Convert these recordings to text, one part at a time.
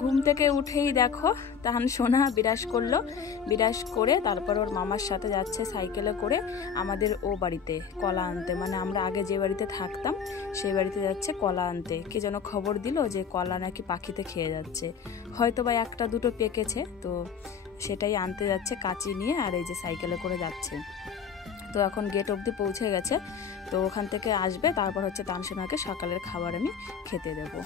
ঘুম থেকে উঠেই দেখো তাহান সোনা বিরাজ করলো, বিরাজ করে তারপর ওর মামার সাথে যাচ্ছে সাইকেলে করে আমাদের ও বাড়িতে কলা আনতে। মানে আমরা আগে যে বাড়িতে থাকতাম সেই বাড়িতে যাচ্ছে কলা আনতে। কে যেন খবর দিল যে কলা নাকি পাখিতে খেয়ে যাচ্ছে, হয়তো বা একটা দুটো পেকেছে, তো সেটাই আনতে যাচ্ছে কাঁচি নিয়ে, আর এই যে সাইকেলে করে যাচ্ছে। তো এখন গেট অবধি পৌঁছে গেছে, তো ওখান থেকে আসবে, তারপর হচ্ছে তানসোনাকে সকালের খাবার আমি খেতে দেবো।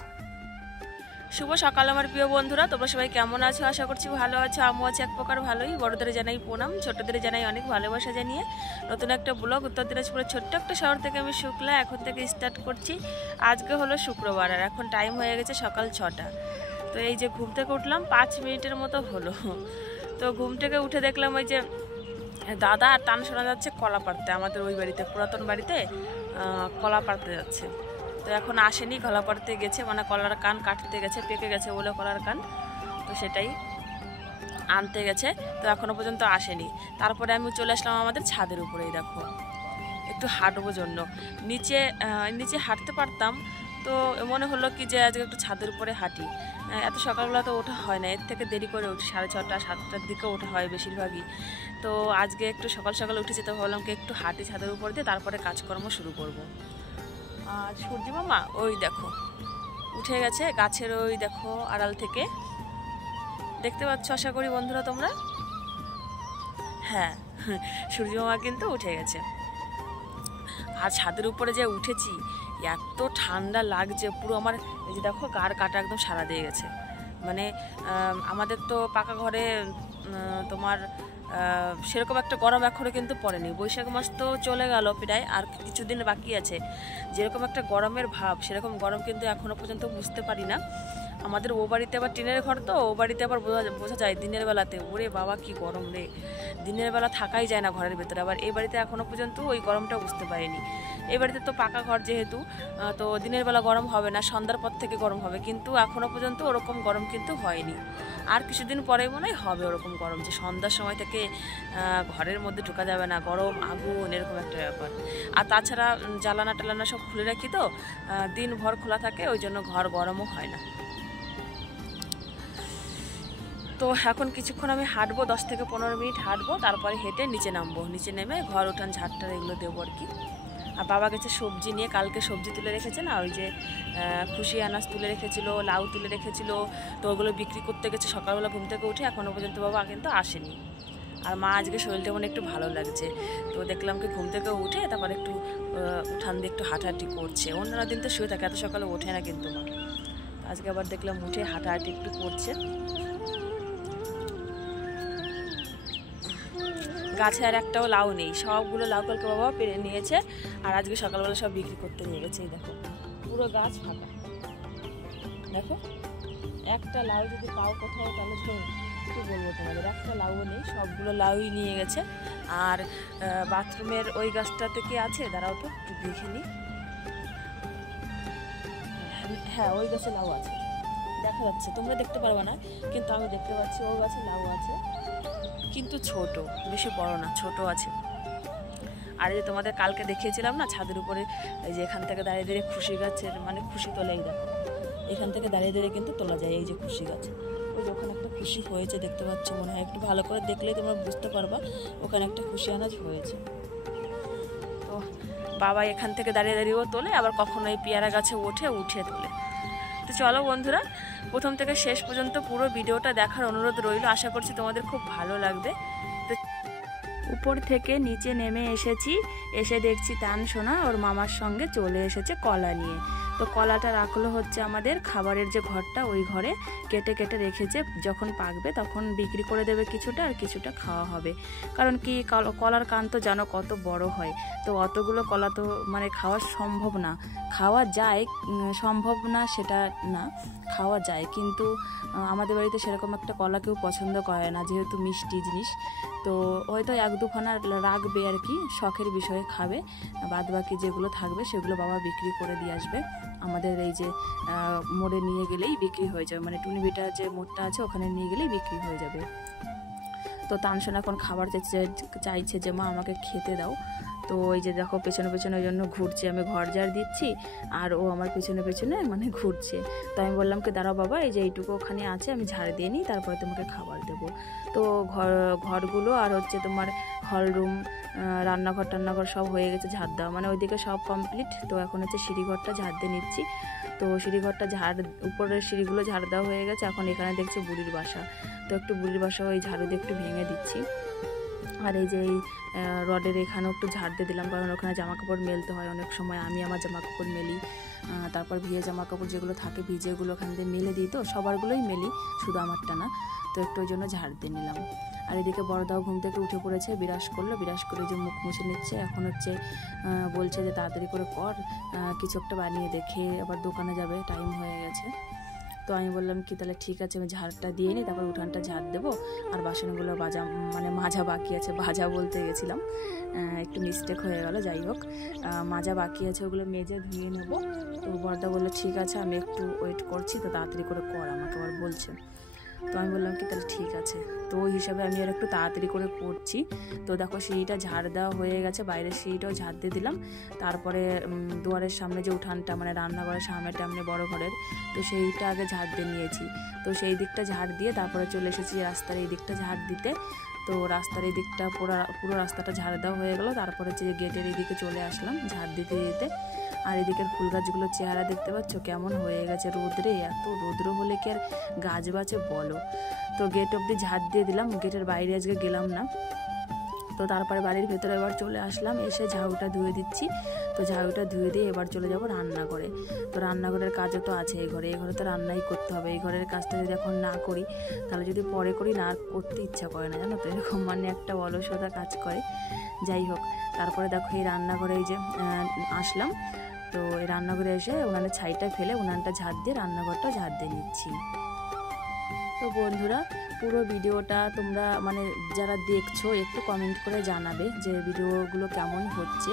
শুভ সকাল আমার প্রিয় বন্ধুরা, তোমরা সবাই কেমন আছো? আশা করছি ভালো আছো। আমিও আছি এক প্রকার ভালোই। বড়দের জানাই প্রণাম, ছোটদের জানাই অনেক ভালোবাসা জানিয়ে নতুন একটা ব্লগ উত্তর দিনাজপুরের ছোট্ট একটা শহর থেকে আমি শুক্লা এখন থেকে স্টার্ট করছি। আজকে হলো শুক্রবার আর এখন টাইম হয়ে গেছে সকাল 6টা। তো এই যে ঘুম থেকে উঠলাম 5 মিনিটের মতো হলো। তো ঘুম থেকে উঠে দেখলাম ওই যে দাদা আর টান শোনা যাচ্ছে কলা পাড়তে, আমাদের ওই বাড়িতে পুরাতন বাড়িতে কলা পাড়তে যাচ্ছে। তো এখন আসেনি, কলা পাড়তে গেছে, মানে কলার কান কাটতে গেছে, পেকে গেছে বলে কলার কান, তো সেটাই আনতে গেছে। তো এখনো পর্যন্ত আসেনি। তারপরে আমি চলে আসলাম আমাদের ছাদের উপরেই, দেখো একটু হাঁটবো জন্য। নিচে নিচে হাঁটতে পারতাম, তো মনে হলো কি যে আজকে একটু ছাদের উপরে হাঁটি। এত সকালবেলা তো ওঠা হয় না, এর থেকে দেরি করে উঠি, 6:30 7টার দিকে ওঠা হয় বেশিরভাগই। তো আজকে একটু সকাল সকাল উঠেছি, তো ভাবলাম কি একটু হাঁটি ছাদের উপর দিয়ে, তারপরে কাজকর্ম শুরু করব। আর সূর্য মামা ওই দেখো উঠে গেছে গাছের ওই দেখো আড়াল থেকে, দেখতে পাচ্ছ আশা করি বন্ধুরা তোমরা? হ্যাঁ, সূর্য মামা কিন্তু উঠে গেছে। আর ছাদের উপরে যে উঠেছি এত ঠান্ডা লাগছে পুরো আমার, এই যে দেখো গার কাটা একদম সারা দিয়ে গেছে। মানে আমাদের তো পাকা ঘরে তোমার সেরকম একটা গরম এখনো কিন্তু পড়েনি। বৈশাখ মাস তো চলে গেল প্রায়, আর কিছুদিন বাকি আছে। যেরকম একটা গরমের ভাব সেরকম গরম কিন্তু এখনো পর্যন্ত বুঝতে পারি না। আমাদের ও বাড়িতে আবার টিনের ঘর, তো ও বাড়িতে আবার বোঝা যায় দিনের বেলাতে, ওরে বাবা কি গরম রে, দিনের বেলা থাকাই যায় না ঘরের ভেতরে। আবার এই বাড়িতে এখনো পর্যন্ত ওই গরমটা বুঝতে পারিনি। এই বাড়িতে তো পাকা ঘর যেহেতু, তো দিনের বেলা গরম হবে না, সন্ধ্যার পর থেকে গরম হবে, কিন্তু এখনো পর্যন্ত ওরকম গরম কিন্তু হয়নি। আর কিছুদিন পরে মনে হয় হবে ওরকম গরম, যে সন্ধ্যার সময় থেকে ঘরের মধ্যে ঢোকা যাবে না, গরম আগুন এরকম একটা ব্যাপার। আর তাছাড়া জ্বালানা টালানা সব খুলে রাখি, তো দিনভর খোলা থাকে, ওই জন্য ঘর গরমও হয় না। তো এখন কিছুক্ষণ আমি হাঁটবো, 10 থেকে 15 মিনিট হাঁটবো, তারপরে হেঁটে নিচে নামবো। নিচে নেমে ঘর উঠান ঝাড়টার এগুলো দেবো আর কি। আর বাবা গেছে সবজি নিয়ে, কালকে সবজি তুলে রেখেছে না, ওই যে খুশি আনাজ তুলে রেখেছিল, লাউ তুলে রেখেছিল, তো ওগুলো বিক্রি করতে গেছে সকালবেলা ঘুম থেকে উঠে। এখনও পর্যন্ত বাবা কিন্তু আসেনি। আর মা আজকে শরীরটা মানে একটু ভালো লাগছে, তো দেখলাম কি ঘুম থেকে উঠে তারপর একটু উঠান দিয়ে একটু হাঁটাহাঁটি করছে। অন্যান্য দিন তো শুয়ে থাকে, এত সকালে ওঠে না কিন্তু মা, আজকে আবার দেখলাম উঠে হাঁটাহাঁটি একটু করছে। গাছে আর একটাও লাউ নেই, সবগুলো লাউ কালকে বাবা পেরে নিয়েছে, আর আজকে সকালবেলা সব বিক্রি করতে নিয়ে গেছে। এই দেখো পুরো গাছ ফাঁকা, দেখো একটা লাউ যদি পাও কোথাও তাহলে কি বলবো তোমাদের, একটা লাউও নেই, সবগুলো লাউই নিয়ে গেছে। আর বাথরুমের ওই গাছটা থেকে আছে, দাঁড়াও তো একটু দেখে নিই। হ্যাঁ ওই গাছে লাউ আছে, দেখা যাচ্ছে, তোমরা দেখতে পারবে না কিন্তু আমি দেখতে পাচ্ছি ওই গাছে লাউ আছে, কিন্তু ছোট, বেশি বড় না, ছোট আছে। আর এই যে তোমাদের কালকে দেখিয়েছিলাম না ছাদের উপরে, এই যে এখান থেকে দাঁড়িয়ে দাঁড়িয়ে খুশি গাছের মানে খুশি তোলাই, দেখো এখান থেকে দাঁড়িয়ে দাঁড়িয়ে কিন্তু তোলা যায়। এই যে খুশি গাছ, ওই যে ওখানে একটা খুশি হয়েছে দেখতে পাচ্ছ মনে হয়, একটু ভালো করে দেখলেই তোমরা বুঝতে পারবা ওখানে একটা খুশি আনাজ হয়েছে। তো বাবা এখান থেকে দাঁড়িয়ে দাঁড়িয়েও তোলে, আবার কখনো এই পেয়ারা গাছে উঠে তোলে। তো চলো বন্ধুরা, প্রথম থেকে শেষ পর্যন্ত পুরো ভিডিওটা দেখার অনুরোধ রইল, আশা করছি তোমাদের খুব ভালো লাগবে। তো উপর থেকে নিচে নেমে এসেছি, এসে দেখছি তান সোনা ওর মামার সঙ্গে চলে এসেছে কলা নিয়ে। তো কলাটা রাখলো হচ্ছে আমাদের খাবারের যে ঘরটা, ওই ঘরে কেটে কেটে রেখেছে, যখন পাকবে তখন বিক্রি করে দেবে কিছুটা, আর কিছুটা খাওয়া হবে। কারণ কি কলার কান তো জানো কত বড় হয়, তো অতগুলো কলা তো মানে খাওয়া সম্ভব না। খাওয়া যায়, সম্ভব না সেটা না, খাওয়া যায়, কিন্তু আমাদের বাড়িতে সেরকম একটা কলা কেউ পছন্দ করে না, যেহেতু মিষ্টি জিনিস। তো হয়তো 1-2 খানা রাখবে আর কি, শখের বিষয়ে খাবে, বাদ বাকি যেগুলো থাকবে সেগুলো বাবা বিক্রি করে দিয়ে আসবে। আমাদের এই যে মোড়ে নিয়ে গেলেই বিক্রি হয়ে যাবে, মানে টুনিবিটা যে মোড়টা আছে ওখানে নিয়ে গেলেই বিক্রি হয়ে যাবে। তো তানসোনা এখন খাবার চাইছে যে মা আমাকে খেতে দাও, তো ওই যে দেখো পেছনে পেছনে ওই জন্য ঘুরছে, আমি ঘর ঝাড় দিচ্ছি আর ও আমার পেছনে পেছনে মানে ঘুরছে। তো আমি বললাম কি দাঁড়াও বাবা, এই যে এইটুকু ওখানে আছে আমি ঝাড় দিয়ে নিই, তারপরে তোমাকে খাবার দেবো। তো ঘরগুলো আর হচ্ছে তোমার হল রুম, রান্নাঘর সব হয়ে গেছে ঝাড় দেওয়া, মানে ওইদিকে সব কমপ্লিট। তো এখন হচ্ছে সিঁড়িঘরটা ঝাড় দিয়ে নিচ্ছি। তো সিঁড়িঘরটা উপরের সিঁড়িগুলো ঝাড় দেওয়া হয়ে গেছে। এখন এখানে দেখছি বুড়ির বাসা, তো একটু বুড়ির বাসা ওই ঝাড়ু দিয়ে একটু ভেঙে দিচ্ছি। আর এই যে এই রডের এখানেও একটু ঝাড় দিয়ে দিলাম, কারণ ওখানে জামাকাপড় মেলতে হয় অনেক সময়, আমি আমার জামাকাপড় মেলি, তারপর ভিজে জামাকাপড় যেগুলো থাকে ভিজেগুলো ওখান দিয়ে মেলে দিই, তো সবারগুলোই মেলি, শুধু আমারটা না। তো একটু ওই জন্য ঝাড় দিয়ে নিলাম। আর এদিকে বড়দাও ঘুম থেকে উঠে পড়েছে, বিরাস করলো, বিরাস করে যে মুখ মুছে নিচ্ছে। এখন হচ্ছে বলছে যে তাড়াতাড়ি করে কর, কিছু একটা বানিয়ে দেখে আবার দোকানে যাবে, টাইম হয়ে গেছে। তো আমি বললাম কি তাহলে ঠিক আছে, আমি ঝাড়টা দিয়ে নিই, তারপর উঠানটা ঝাড় দেবো, আর বাসনগুলো মাজা বাকি আছে, ভাজা বলতে গেছিলাম, একটু মিস্টেক হয়ে গেল, যাই হোক মাজা বাকি আছে, ওগুলো মেজে ধুয়ে নেবো। তো বড়দা বললো ঠিক আছে আমি একটু ওয়েট করছি, তো তাড়াতাড়ি করে কর, আমাকে আবার বলছে। তো আমি বললাম কি তাহলে ঠিক আছে, তো ওই হিসাবে আমি আর একটু তাড়াতাড়ি করে করছি। তো দেখো সিঁড়িটা ঝাড় দেওয়া হয়ে গেছে, বাইরের সিঁড়িটাও ঝাড় দিয়ে দিলাম। তারপরে দুয়ারের সামনে যে উঠানটা মানে রান্নাঘরের সামনেটা মানে বড় ঘরের, তো সেইটা আগে ঝাড় দিয়ে নিয়েছি। তো সেই দিকটা ঝাড় দিয়ে তারপরে চলে এসেছি রাস্তার এই দিকটা ঝাড় দিতে। তো রাস্তার এই দিকটা পুরো রাস্তাটা ঝাড় দেওয়া হয়ে গেল। তারপরে যে গেটের এই দিকে চলে আসলাম ঝাড় দিতে দিতে। আর এদিকের ফুল গাছগুলোর চেহারা দেখতে পাচ্ছ কেমন হয়ে গেছে রোদ্রে, এত রৌদ্র হলে কি আর গাছ বাঁচে বলো। তো গেট অবধি ঝাড় দিয়ে দিলাম, গেটের বাইরে আজকে গেলাম না। তো তারপরে বাড়ির ভেতরে এবার চলে আসলাম, এসে ঝাড়ুটা ধুয়ে দিচ্ছি। তো ঝাড়ুটা ধুয়ে দিয়ে এবার চলে যাব রান্নাঘরে। তো রান্নাঘরের কাজও তো আছে, এই ঘরে তো রান্নাই করতে হবে। এই ঘরের কাজটা যদি এখন না করি তাহলে যদি পরে করি না করতে ইচ্ছা করে না, জানো তো, এরকম মানে একটা অলসতা কাজ করে। যাই হোক, তারপরে দেখো এই রান্নাঘরে এই যে আসলাম। তো এই রান্নাঘরে এসে উনানের ছাইটা ফেলে উনানটা ঝাড় দিয়ে রান্নাঘরটা ঝাড় দিয়ে নিচ্ছি। তো বন্ধুরা পুরো ভিডিওটা তোমরা মানে যারা দেখছো একটু কমেন্ট করে জানাবে যে ভিডিওগুলো কেমন হচ্ছে,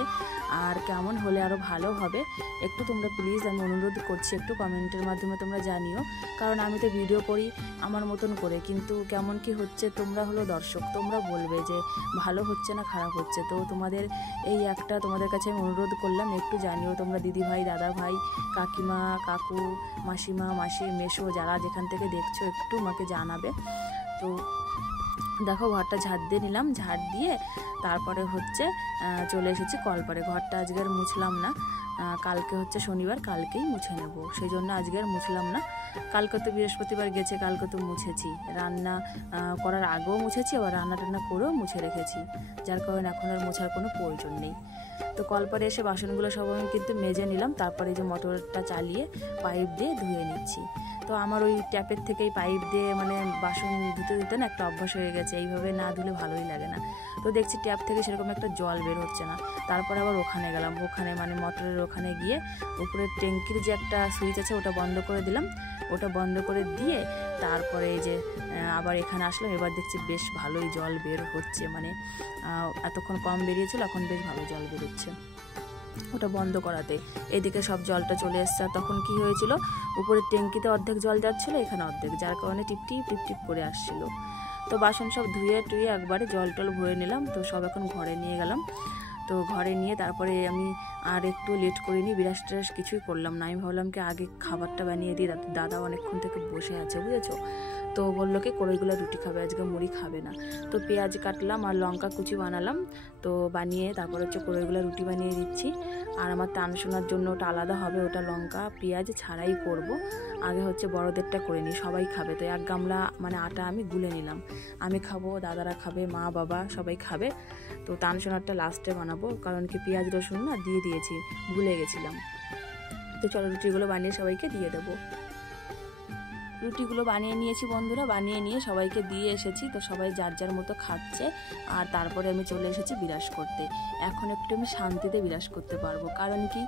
আর কেমন হলে আরও ভালো হবে। একটু তোমরা প্লিজ আমি অনুরোধ করছি একটু কমেন্টের মাধ্যমে তোমরা জানিও, কারণ আমি তো ভিডিও করি আমার মতন করে, কিন্তু কেমন কি হচ্ছে তোমরা হলো দর্শক, তোমরা বলবে যে ভালো হচ্ছে না খারাপ হচ্ছে। তো তোমাদের এই একটা তোমাদের কাছে আমি অনুরোধ করলাম, একটু জানিও তোমরা দিদিভাই, দাদা ভাই, কাকিমা, কাকু, মাসিমা, মাসি, মেশো, যারা যেখান থেকে দেখছো একটু আমাকে জানাবে। তো দেখো ঘরটা ঝাড় দিয়ে নিলাম, ঝাড় দিয়ে তারপরে হচ্ছে চলে এসেছি কলপারে। ঘরটা আজকে আর মুছলাম না, কালকে হচ্ছে শনিবার, কালকেই মুছে নেব, সেই জন্য আজকে আর মুছলাম না। কালকে তো বৃহস্পতিবার গেছে, কালকে তো মুছেছি, রান্না করার আগেও মুছেছি, আবার রান্না টান্না করেও মুছে রেখেছি, যার কারণে এখন আর মোছার কোনো প্রয়োজন নেই। তো কলপারে এসে বাসনগুলো সব আমি কিন্তু মেজে নিলাম, তারপরে এই যে মোটরটা চালিয়ে পাইপ দিয়ে ধুয়ে নিচ্ছি। তো আমার ওই ট্যাপের থেকেই পাইপ দিয়ে মানে বাসন ধুতে ধুতে না একটা অভ্যাস হয়ে গেছে, এইভাবে না ধুলে ভালোই লাগে না। তো দেখছি ট্যাপ থেকে সেরকম একটা জল বের হচ্ছে না, তারপরে আবার ওখানে গেলাম, ওখানে মানে মোটরের ওখানে গিয়ে উপরে ট্যাঙ্কির যে একটা সুইচ আছে ওটা বন্ধ করে দিলাম, ওটা বন্ধ করে দিয়ে তারপরে এই যে আবার এখানে আসলাম। এবার দেখছি বেশ ভালোই জল বের হচ্ছে, মানে এতক্ষণ কম বেরিয়েছিল, এখন বেশ ভালো জল বেরোচ্ছে ওটা বন্ধ করাতে। এদিকে সব জলটা চলে এসছে, আর তখন কি হয়েছিল উপরের ট্যাঙ্কিতে অর্ধেক জল যাচ্ছিলো, এখানে অর্ধেক, যার কারণে টিপটিপ টিপটিপ করে আসছিল। তো বাসন সব ধুয়ে টুয়ে একবারে জল টল ভরে নিলাম। তো সব এখন ঘরে নিয়ে গেলাম। তো ঘরে নিয়ে তারপরে আমি আর একটু লেট করিনি, বিরাস টিরাস কিছুই করলাম না। আমি ভাবলাম কি আগে খাবারটা বানিয়ে দিই, দাদা অনেকক্ষণ থেকে বসে আছে বুঝেছো। তো বললো কি কড়ইগুলো রুটি খাবে, আজকে মুড়ি খাবে না। তো পেঁয়াজ কাটলাম আর লঙ্কা কুচি বানালাম, তো বানিয়ে তারপর হচ্ছে কড়ইগুলো রুটি বানিয়ে দিচ্ছি। আর আমার তানসোনার জন্য ওটা আলাদা হবে, ওটা লঙ্কা পেঁয়াজ ছাড়াই করব। আগে হচ্ছে বড়দেরটা করে নিই, সবাই খাবে। তো এক গামলা মানে আটা আমি গুলে নিলাম, আমি খাবো, দাদারা খাবে, মা বাবা সবাই খাবে। তো তানসোনারটা লাস্টে বানাবো, কারণ কি পেঁয়াজ রসুন না দিয়ে দিয়েছি, ভুলে গেছিলাম। তো চলো রুটিগুলো বানিয়ে সবাইকে দিয়ে দেবো। রুটিগুলো বানিয়ে নিয়েছি বন্ধুরা, বানিয়ে নিয়ে সবাইকে দিয়ে এসেছি। তো সবাই যার যার মতো খাচ্ছে, আর তারপরে আমি চলে এসেছি বিরাস করতে। এখন একটু আমি শান্তিতে বিরাস করতে পারবো, কারণ কি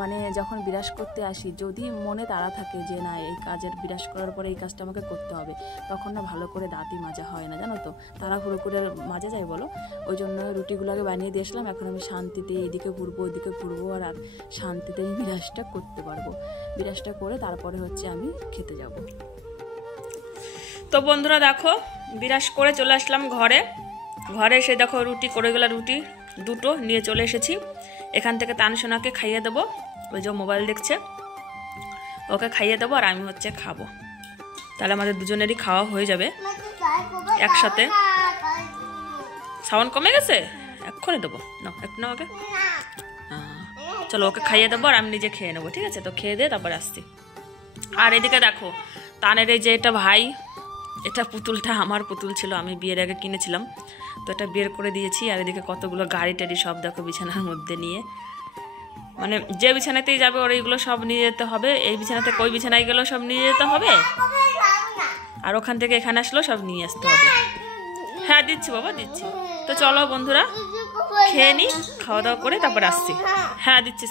মানে যখন বিরাস করতে আসি যদি মনে তাড়া থাকে যে না এই কাজের বিরাস করার পরে এই কাজটা আমাকে করতে হবে, তখন না ভালো করে দাঁতই মাজা হয় না, জানো তো, তাড়াহুড়ো করে মাজা যায় বলো। ওই জন্য রুটিগুলো আগে বানিয়ে দিয়ে আসলাম, এখন আমি শান্তিতে এইদিকে ঘুরবো ওইদিকে ঘুরবো, আর শান্তিতে আমি বিরাসটা করতে পারবো। বিরাসটা করে তারপরে হচ্ছে আমি খেতে যাব। তো বন্ধুরা দেখো বিরাস করে চলে আসলাম ঘরে। ঘরে এসে দেখো রুটি করে গেলা, রুটি দুটো নিয়ে চলে এসেছি। এখান থেকে তানসোনাকে খাইয়ে দেবো, ওই যে মোবাইল দেখছে, ওকে খাইয়ে দেবো আর আমি হচ্ছে খাবো। তাহলে আমাদের দুজনেরই খাওয়া হয়ে যাবে একসাথে। সাউন্ড কমে গেছে, এক্ষুনি দেবো না, একটু না ওকে। চলো ওকে খাইয়ে দেবো আর আমি নিজে খেয়ে নেবো, ঠিক আছে? তো খেয়ে দিয়ে তারপরে আসছি। আর এদিকে দেখো তানের এই যে এটা ভাই, এটা পুতুলটা আমার পুতুল ছিল, আমি বিয়ের আগে কিনেছিলাম, তো এটা বের করে দিয়েছি। আর এদিকে কতগুলো গাড়ি টাড়ি সব দেখো বিছানার মধ্যে নিয়ে, মানে যে বিছানাতেই যাবে ওর এইগুলো সব নিয়ে যেতে হবে। এই বিছানাতে কই বিছানায় গেলেও সব নিয়ে যেতে হবে, আর ওখান থেকে এখানে আসলেও সব নিয়ে আসতে হবে। হ্যাঁ দিচ্ছি বাবা, দিচ্ছি। তো চলো বন্ধুরা খেয়ে নিই, খাওয়া দাওয়া করে তারপর আসছি। হ্যাঁ দিচ্ছি।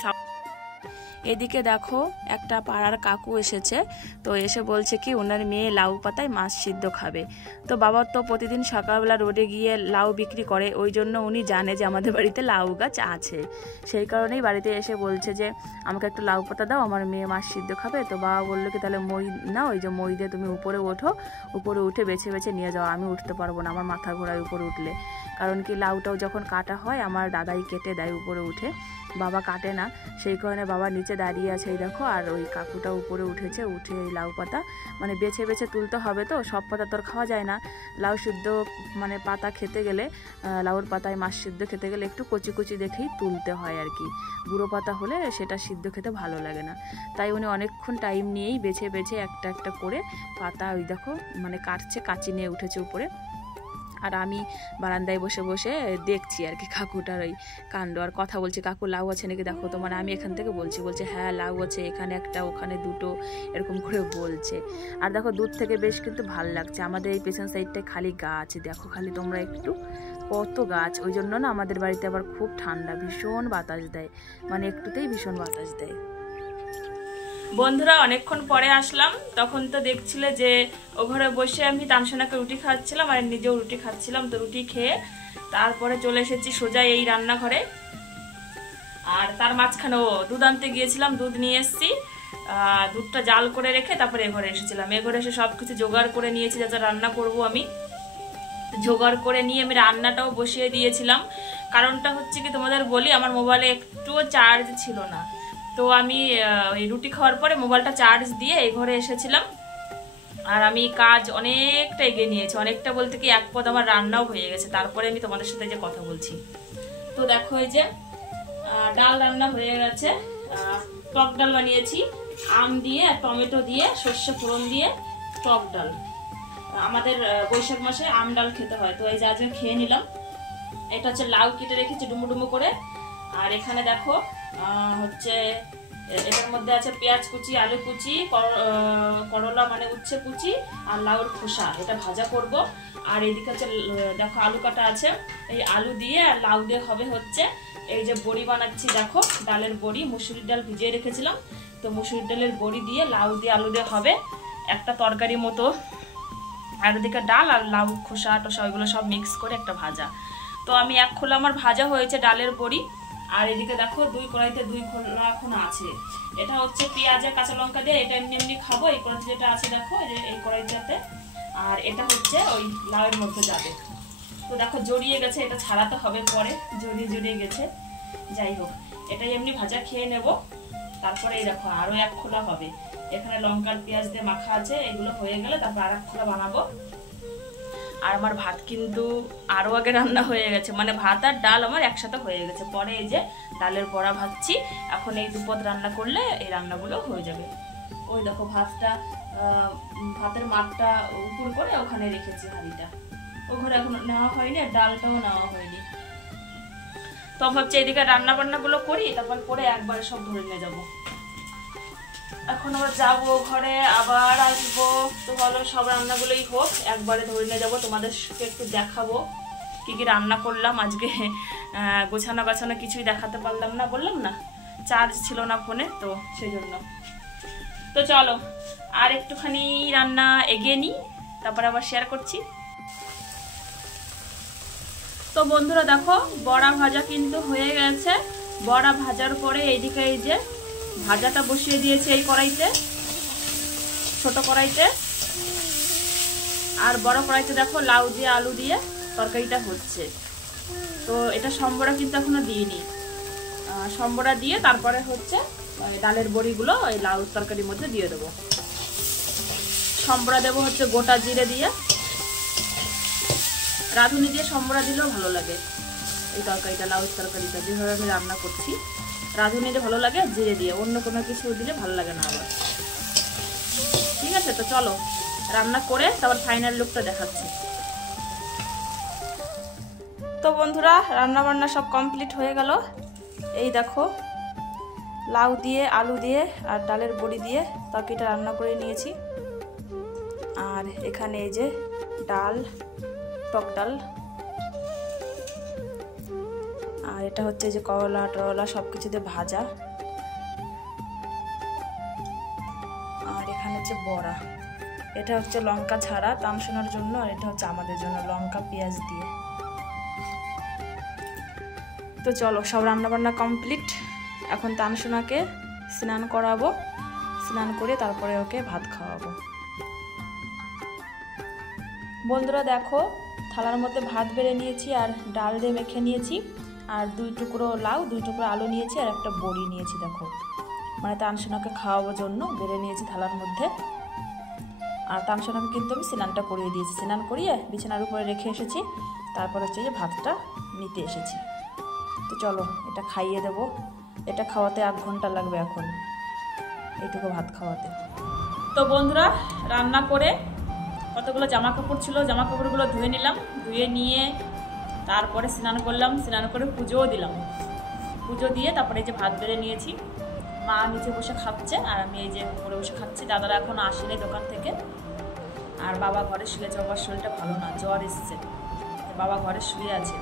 এদিকে দেখো একটা পাড়ার কাকু এসেছে, তো এসে বলছে কি ওনার মেয়ে লাউ পাতায় মাছ সিদ্ধ খাবে। তো বাবা তো প্রতিদিন সকালবেলা রোডে গিয়ে লাউ বিক্রি করে, ওই জন্য উনি জানে যে আমাদের বাড়িতে লাউ গাছ আছে, সেই কারণেই বাড়িতে এসে বলছে যে আমাকে একটু লাউ পাতা দাও, আমার মেয়ে মাছ সিদ্ধ খাবে। তো বাবা বললো কি তাহলে মই না, ওই যে মই দিয়ে তুমি উপরে ওঠো, উপরে উঠে বেছে বেছে নিয়ে যাও, আমি উঠতে পারবো না, আমার মাথা ঘোরায় উপরে উঠলে। কারণ কি লাউটাও যখন কাটা হয় আমার দাদাই কেটে দেয় উপরে উঠে, বাবা কাটে না, সেই কারণে বাবা নিচে দাঁড়িয়ে আছে এই দেখো। আর ওই কাকুটা উপরে উঠেছে, উঠে এই লাউ পাতা মানে বেছে বেছে তুলতে হবে, তো সব পাতা তো আর খাওয়া যায় না। লাউ সিদ্ধ মানে পাতা খেতে গেলে, লাউর পাতায় মাছ সিদ্ধ খেতে গেলে একটু কচি কচি দেখেই তুলতে হয় আর কি, বুড়ো পাতা হলে সেটা সিদ্ধ খেতে ভালো লাগে না। তাই উনি অনেকক্ষণ টাইম নিয়েই বেছে বেছে একটা একটা করে পাতা ওই দেখো মানে কাটছে, কাঁচি নিয়ে উঠেছে উপরে। আর আমি বারান্দায় বসে বসে দেখছি আর কি কাকুটার ওই কাণ্ড, আর কথা বলছি, কাকু লাউ আছে নাকি দেখো তো। মানে আমি এখান থেকে বলছি, বলছে হ্যাঁ লাউ আছে, এখানে একটা ওখানে দুটো, এরকম করে বলছে। আর দেখো দূর থেকে বেশ কিন্তু ভাল লাগছে, আমাদের এই পেছন সাইডটায় খালি গাছ, দেখো খালি তোমরা একটু কত গাছ। ওই জন্য না আমাদের বাড়িতে আবার খুব ঠান্ডা, ভীষণ বাতাস দেয়, মানে একটুতেই ভীষণ বাতাস দেয়। বন্ধুরা অনেকক্ষণ পরে আসলাম, তখন তো দেখছিলে যে ও ঘরে বসে আমি তানসোনাকে রুটি খাওয়াচ্ছিলাম আর নিজেও রুটি খাচ্ছিলাম। তো রুটি খেয়ে তারপরে চলে এসেছি সোজা এই রান্নাঘরে। আর তার মাঝখানে ও দুধ আনতে গিয়েছিলাম, দুধ নিয়ে এসেছি, দুধটা জাল করে রেখে তারপরে এ ঘরে এসেছিলাম। এ ঘরে এসে সবকিছু জোগাড় করে নিয়েছি যা যা রান্না করব আমি। জোগাড় করে নিয়ে আমি রান্নাটাও বসিয়ে দিয়েছিলাম। কারণটা হচ্ছে কি তোমাদের বলি, আমার মোবাইলে একটুও চার্জ ছিল না, তো আমি ওই রুটি খাওয়ার পরে মোবাইলটা চার্জ দিয়ে এই ঘরে এসেছিলাম। আর আমি কাজ অনেকটা এগিয়ে নিয়েছি, অনেকটা বলতে কি এক পদ আমার রান্নাও হয়ে গেছে, তারপরে আমি তোমাদের সাথে যে কথা বলছি। তো দেখো এই যে ডাল রান্না হয়ে গেছে, টক ডাল বানিয়েছি আম দিয়ে আর টমেটো দিয়ে সর্ষে ফোড়ন দিয়ে টক ডাল। আমাদের বৈশাখ মাসে আম ডাল খেতে হয়, তো এই যে আজকে খেয়ে নিলাম। এটা হচ্ছে লাউ কেটে রেখেছি ডুমো ডুমো করে। আর এখানে দেখো হচ্ছে এটার মধ্যে আছে পেঁয়াজ কুচি, আলু কুচি, করলা মানে উচ্ছে কুচি আর লাউর খোসা, এটা ভাজা করব। আর এদিকে হচ্ছে দেখো আলু কাটা আছে, এই আলু দিয়ে আর লাউ দিয়ে হবে হচ্ছে এই যে বড়ি বানাচ্ছি, দেখো ডালের বড়ি, মুসুরির ডাল ভিজিয়ে রেখেছিলাম, তো মুসুরির ডালের বড়ি দিয়ে লাউ দিয়ে আলু দিয়ে হবে একটা তরকারি মতো। আর এদিকে ডাল আর লাউ খোসা টোসা ওইগুলো সব মিক্স করে একটা ভাজা। তো আমি এক খোলা আমার ভাজা হয়েছে ডালের বড়ি। আর এদিকে দেখো দুই কড়াইতে দুই খোলা এখন আছে, এটা হচ্ছে পেঁয়াজ আর কাঁচা লঙ্কা দিয়ে এটা এমনি এমনি খাবো। এই কড়াইতে যেটা আছে দেখো এই কড়াইটাতে, আর এটা হচ্ছে ওই লাউয়ের মধ্যে যাবে। তো দেখো জড়িয়ে গেছে, এটা ছাড়াতে হবে পরে, জড়িয়ে জড়িয়ে গেছে। যাই হোক এটাই এমনি ভাজা খেয়ে নেব। তারপরে এই দেখো আরো এক খোলা হবে, এখানে লঙ্কার পেঁয়াজ দিয়ে মাখা আছে, এগুলো হয়ে গেলে তারপর আর এক খোলা বানাবো। আর আমার ভাত কিন্তু আরো আগে রান্না হয়ে গেছে, মানে ভাত আর ডাল আমার একসাথে হয়ে গেছে। পরে এই যে ডালের বড়া ভাজছি, এখন এই দুপদ রান্না করলে এই রান্নাগুলো হয়ে যাবে। ওই দেখো ভাতটা, ভাতের মাঠটা উপর করে ওখানে রেখেছি হাঁড়িটা, ও ঘরে এখন নেওয়া হয়নি, আর ডালটাও নেওয়া হয়নি। তো ভাবছি এদিকে রান্না বান্না গুলো করি, তারপর পরে একবারে সব ধরে নিয়ে যাবো। এখন আবার যাবো ঘরে, আবার আসবো, তো ভালো সব রান্নাগুলোই হোক, একবারে ধরে নিয়ে যাবো, তোমাদেরকে একটু দেখাবো কি কি রান্না করলাম আজকে। গোছানো গাছানো কিছুই দেখাতে পারলাম না, বললাম না চার্জ ছিল না ফোনে, তো সেই জন্য। তো চলো আর একটুখানি রান্না এগিয়ে নিই, তারপরে আবার শেয়ার করছি। তো বন্ধুরা দেখো বড়া ভাজা কিন্তু হয়ে গেছে। বড়া ভাজার পরে এইদিকে এই যে ভাজাটা বসিয়ে দিয়েছে এই কড়াইতে, ছোট কড়াইতে। আর বড় কড়াইতে দেখো লাউ দিয়ে আলু দিয়ে তরকারিটা হচ্ছে। তো এটা সম্বরা কিন্তু এখনো দিইনি, সম্বরা দিয়ে তারপরে হচ্ছে ডালের বড়িগুলো ওই লাউ তরকারির মধ্যে দিয়ে দেবো। সম্বরা দেবো হচ্ছে গোটা জিরে দিয়ে, রাঁধুনি দিয়ে সম্বরা দিলেও ভালো লাগে। এই তরকারিটা, লাউ তরকারিটা যেভাবে আমি রান্না করছি রাঁধুনি দিয়ে ভালো লাগে, জিরে দিয়ে, অন্য কোনো কিছু দিলে ভালো লাগে না আবার। ঠিক আছে, তো চলো রান্না করে তারপর ফাইনাল লুকটা দেখাচ্ছি। তো বন্ধুরা, রান্না বান্না সব কমপ্লিট হয়ে গেল। এই দেখো লাউ দিয়ে, আলু দিয়ে আর ডালের বড়ি দিয়ে তরকারিটা রান্না করে নিয়েছি। আর এখানে এই যে ডাল, টক ডাল, আর এটা হচ্ছে যে করলা টরলা সব কিছুতে ভাজা, আর এখানে হচ্ছে বড়া। এটা হচ্ছে লঙ্কা ছাড়া তামসোনার জন্য, আর এটা হচ্ছে আমাদের জন্য লঙ্কা পেঁয়াজ দিয়ে। তো চলো সব রান্নাবান্না কমপ্লিট। এখন তামসোনাকে স্নান করাবো, স্নান করে তারপরে ওকে ভাত খাওয়াবো। বন্ধুরা দেখো, থালার মধ্যে ভাত বেড়ে নিয়েছি আর ডাল দিয়ে মেখে নিয়েছি, আর 2 টুকরো লাউ, 2 টুকরো আলু নিয়েছি, আর একটা বড়ি নিয়েছি। দেখো মানে তানসোনাকে খাওয়াবার জন্য বেড়ে নিয়েছি থালার মধ্যে। আর তানসোনাকে কিন্তু আমি স্নানটা করিয়ে দিয়েছি, স্নান করিয়ে বিছানার উপরে রেখে এসেছি। তারপর হচ্ছে যে ভাতটা নিতে এসেছি। তো চলো এটা খাইয়ে দেবো। এটা খাওয়াতে 1 ঘন্টা লাগবে এখন, এইটুকু ভাত খাওয়াতে। তো বন্ধুরা, রান্না করে কতগুলো জামা কাপড় ছিল, জামা কাপড়গুলো ধুয়ে নিলাম। ধুয়ে নিয়ে তারপরে স্নান করলাম, স্নান করে পুজোও দিলাম। পুজো দিয়ে তারপরে এই যে ভাত বেড়ে নিয়েছি। মা নিচে বসে খাচ্ছে আর আমি এই যে উপরে বসে খাচ্ছি। দাদারা এখন আসেনি দোকান থেকে, আর বাবা ঘরে শুয়েছে। বাবার শরীরটা ভালো না, জ্বর এসছে, বাবা ঘরে শুয়ে আছে।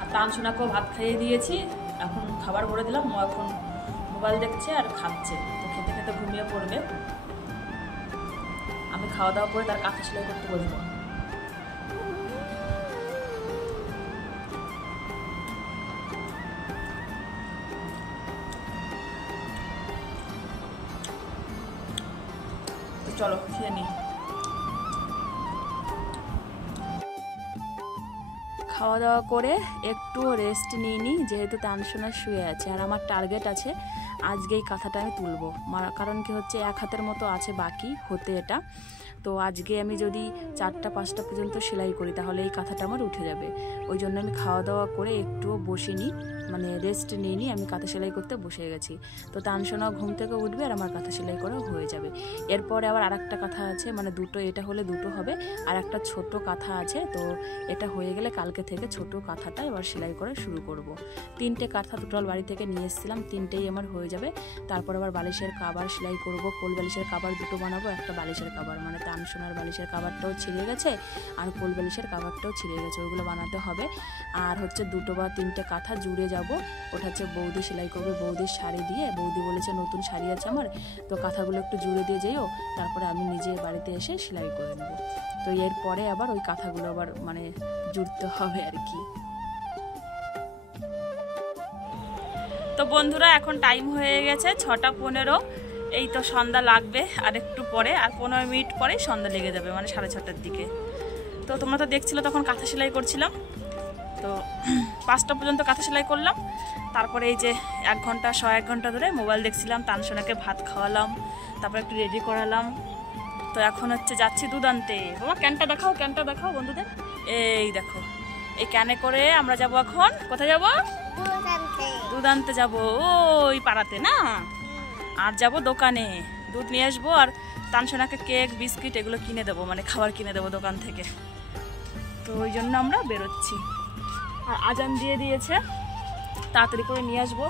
আর তানসোনাকেও ভাত খাইয়ে দিয়েছি, এখন খাবার ভরে দিলাম। ও এখন মোবাইল দেখছে আর খাচ্ছে। তো খেতে খেতে ঘুমিয়ে পড়বে। আমি খাওয়া দাওয়া করে তার কাঁথা সেলাই করতে বসবো। চলো খেয়ে নিই। খাওয়া দাওয়া করে একটু রেস্ট নিয়ে নিই, যেহেতু তানসোনা শুয়ে আছে। আর আমার টার্গেট আছে আজকে এই কাঁথাটা আমি তুলবো, কারণ কি হচ্ছে 1 হাতের মতো আছে বাকি হতে এটা। তো আজকে আমি যদি 4টা 5টা পর্যন্ত সেলাই করি তাহলে এই কাঁথাটা আমার উঠে যাবে। ওই জন্য আমি খাওয়া দাওয়া করে একটুও বসিনি, মানে রেস্ট নিয়ে নিই। আমি কাঁথা সেলাই করতে বসে গেছি। তো তানসোনা ঘুম থেকে উঠবে আর আমার কাঁথা সেলাই করা হয়ে যাবে। এরপরে আবার আরেকটা কাঁথা আছে, মানে 2টো, এটা হলে 2টো হবে। আর একটা ছোট কাঁথা আছে, তো এটা হয়ে গেলে কালকে থেকে ছোট কাঁথাটা এবার সেলাই করা শুরু করব। 3টে কাঁথা টোটাল বাড়ি থেকে নিয়ে এসেছিলাম, 3টেই আমার হয়ে যাবে। তারপর আবার বালিশের কাভার সেলাই করব। কোল বালিশের কাভার 2টো বানাবো, একটা বালিশের কাভার, মানে তানসোনার বালিশের কাভারটাও ছিঁড়ে গেছে আর কোল বালিশের কাভারটাও ছিঁড়ে গেছে, ওইগুলো বানাতে হবে। আর হচ্ছে 2টো বা 3টে কাঁথা জুড়ে যাব। ওটা হচ্ছে বৌদি সেলাই করবে, বৌদির শাড়ি দিয়ে। বৌদি বলেছে নতুন শাড়ি আছে আমার, তো কাঁথাগুলো একটু জুড়ে দিয়ে যাইও, তারপরে আমি নিজে বাড়িতে এসে সেলাই করে নেব। তো এরপরে আবার ওই কাঁথাগুলো আবার মানে জুড়তে হবে আর কি। তো বন্ধুরা, এখন টাইম হয়ে গেছে 6টা 15। এই তো সন্ধ্যা লাগবে আর একটু পরে, আর 15 মিনিট পরে সন্ধ্যা লেগে যাবে, মানে 6:30টার দিকে। তো তোমরা তো দেখছিলে তখন কাঁথা সেলাই করছিলাম। তো 5টা পর্যন্ত কাঁথা সেলাই করলাম। তারপরে এই যে 1 ঘন্টা 1.5 ঘন্টা ধরে মোবাইল দেখছিলাম, তানসোনাকে ভাত খাওয়ালাম, তারপরে একটু রেডি করালাম। তো এখন হচ্ছে যাচ্ছি দুধ আনতে। বাবা ক্যানটা দেখাও, ক্যানটা দেখাও বন্ধুদের। এই দেখো, এই ক্যানে করে আমরা যাব এখন। কোথায় যাব? দুধ আনতে যাব, ওই পাড়াতে না। আর যাব দোকানে, দুধ নিয়ে আসবো। আর তানসোনাকে কেক বিস্কিট এগুলো কিনে দেবো, মানে খাবার কিনে দেবো দোকান থেকে। তো ওই জন্য আমরা বেরোচ্ছি। আর আজান দিয়ে দিয়েছে, তাড়াতাড়ি করে নিয়ে আসবো,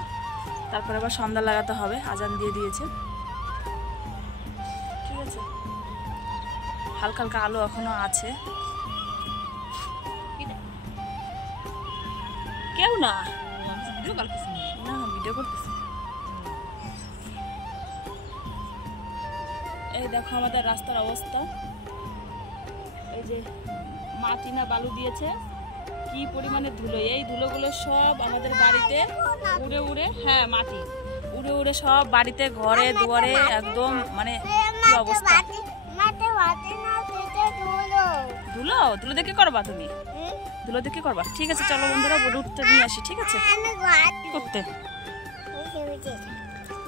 তারপরে আবার সন্ধ্যা লাগাতে হবে। আজান দিয়ে দিয়েছে, ঠিক আছে। হালকা হালকা আলো এখনো আছে। কেউ না, না ভিডিও করতেছি। এই দেখো আমাদের রাস্তার অবস্থা। এই যে মাটি না বালু দিয়েছে, কি পরিমাণে ধুলো। এই ধুলোগুলো সব আমাদের বাড়িতে উড়ে উড়ে, হ্যাঁ মাটি উড়ে উড়ে সব বাড়িতে, ঘরে দুয়ারে একদম, মানে কি অবস্থা। ধুলো ধুলো দেখে করবা তুমি? ধুলো দেখে করবা? ঠিক আছে, চলো বন্ধুরা দুধটা নিয়ে আসি। ঠিক আছে, কি করতে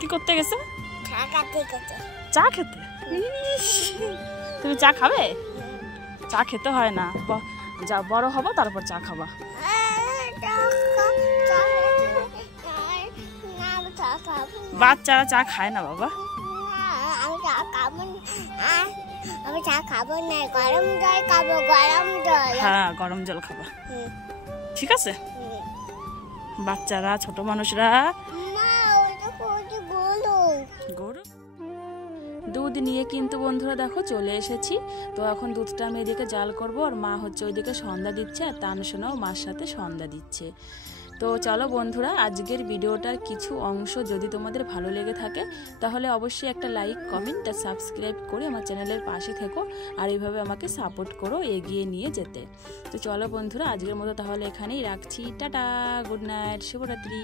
কি করতে গেছে? চা খেতে। তুমি চা খাবে? চা খেতে হয় না, যা বড় হবো তারপর চা খাবা। বাচ্চারা চা খায় না বাবা। আমি চা খাবো না, গরম জল খাবো, গরম জল। হ্যাঁ, গরম জল খাবা। ঠিক আছে, বাচ্চারা ছোট মানুষরা গরু দুধ নিয়ে কিন্তু বন্ধুরা দেখো চলে এসেছি। তো এখন দুধটা আমি এদিকে জাল করব, আর মা হচ্ছে ওইদিকে সন্ধ্যা দিচ্ছে, আর তানসোনাও মার সাথে সন্ধ্যা দিচ্ছে। তো চলো বন্ধুরা, আজকের ভিডিওটার কিছু অংশ যদি তোমাদের ভালো লেগে থাকে তাহলে অবশ্যই একটা লাইক, কমেন্ট আর সাবস্ক্রাইব করে আমার চ্যানেলের পাশে থেকো, আর এইভাবে আমাকে সাপোর্ট করো এগিয়ে নিয়ে যেতে। তো চলো বন্ধুরা, আজকের মতো তাহলে এখানেই রাখছি। টাটা, গুড নাইট, শুভরাত্রি।